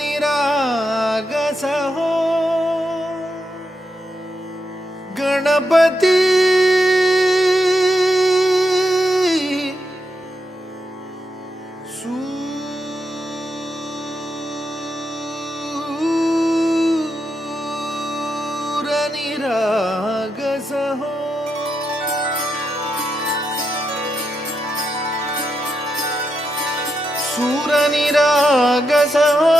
निरागस हो गणपती निरागस हो सूर निरागस हो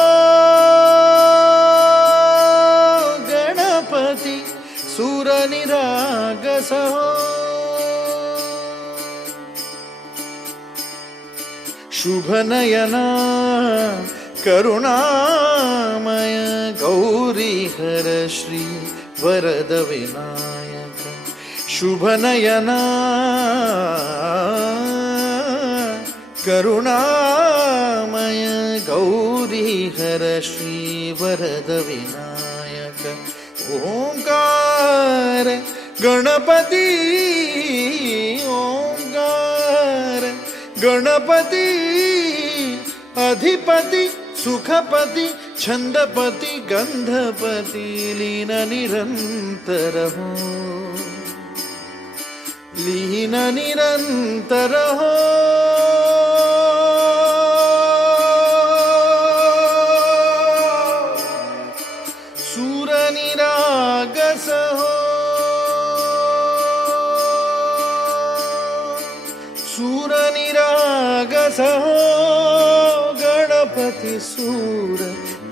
गणपती सूर निरागस हो शुभ नयना करुणामय गौरी हर श्री वरद विनायक शुभ नयना करुणामय गौरी हर श्री वरद विनायक ओंकार गणपती ओंकार गणपती अधिपती सुखपती छंदपती गंधपती लीन निरंतर हो लीन निरंतर हो सूर निरागस हो सूर निरागस हो गणपती सूर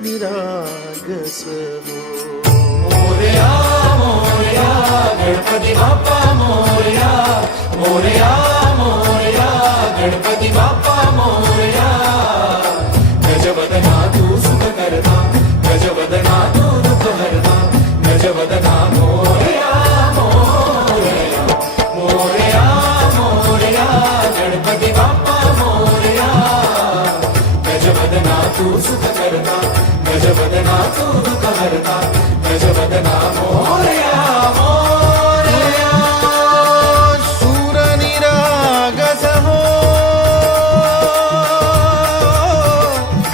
निरागस हो मोरया मोरया गणपती बाप्पा मोरया मोरया मोरया गणपती बाप्पा मोरया गजवदना तू सुख करता गजवदना तू दुःख हरता गजवदना मोरया मोरया मोरया मोरया गणपती बाप्पा मोरया गजवदना तू सुख करता गजवदना तू दुःख हरता गजवदना मोरया मोरया सूर निरागस हो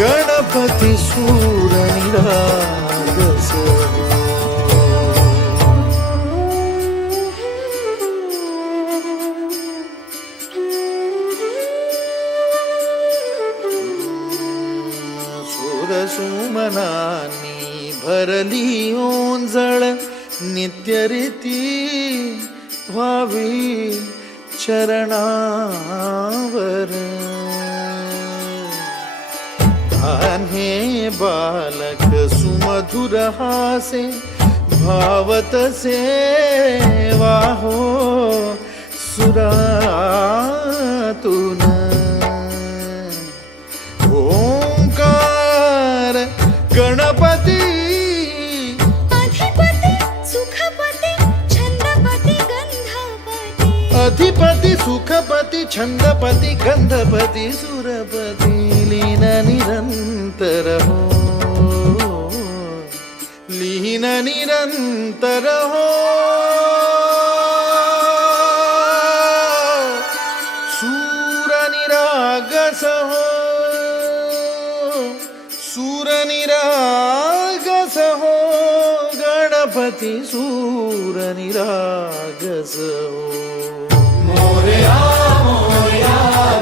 गणपती सूर निरागस हो सुमनानी भरली ओंजळ नित्यरीती व्हावी चरणावर हे बालक सुमधुर हासे भावत सेवा हो सुरातून ओंकार गणपती अधिपती सुखपती छंदपती गंधपती अधिपती सुखपती छंदपती गंधपती सुरपती लीन निरंतर हो लीन निरंतर हो सूर निरागस हो सूर निरागस हो गणपती सूर निरागस हो मोरया मोरया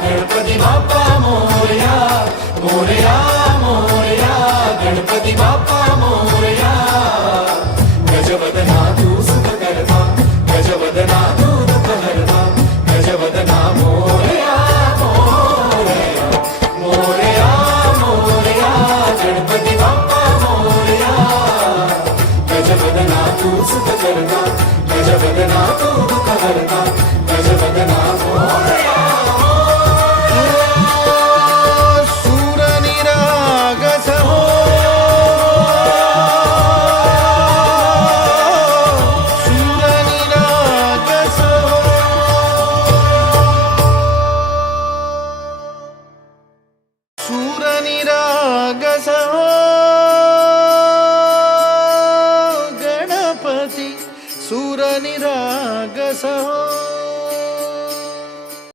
गणपती बाप्पा मोरया मोरया मोरया गणपती बाप्पा मोरया गजवदना तू सुख करता गजवदना तू दुःख हरता गजवदना मोरया मोरया मोरया मोरया गणपती बाप्पा मोरया गजवदना तू सुख करता गजवदना तू दुःख हरता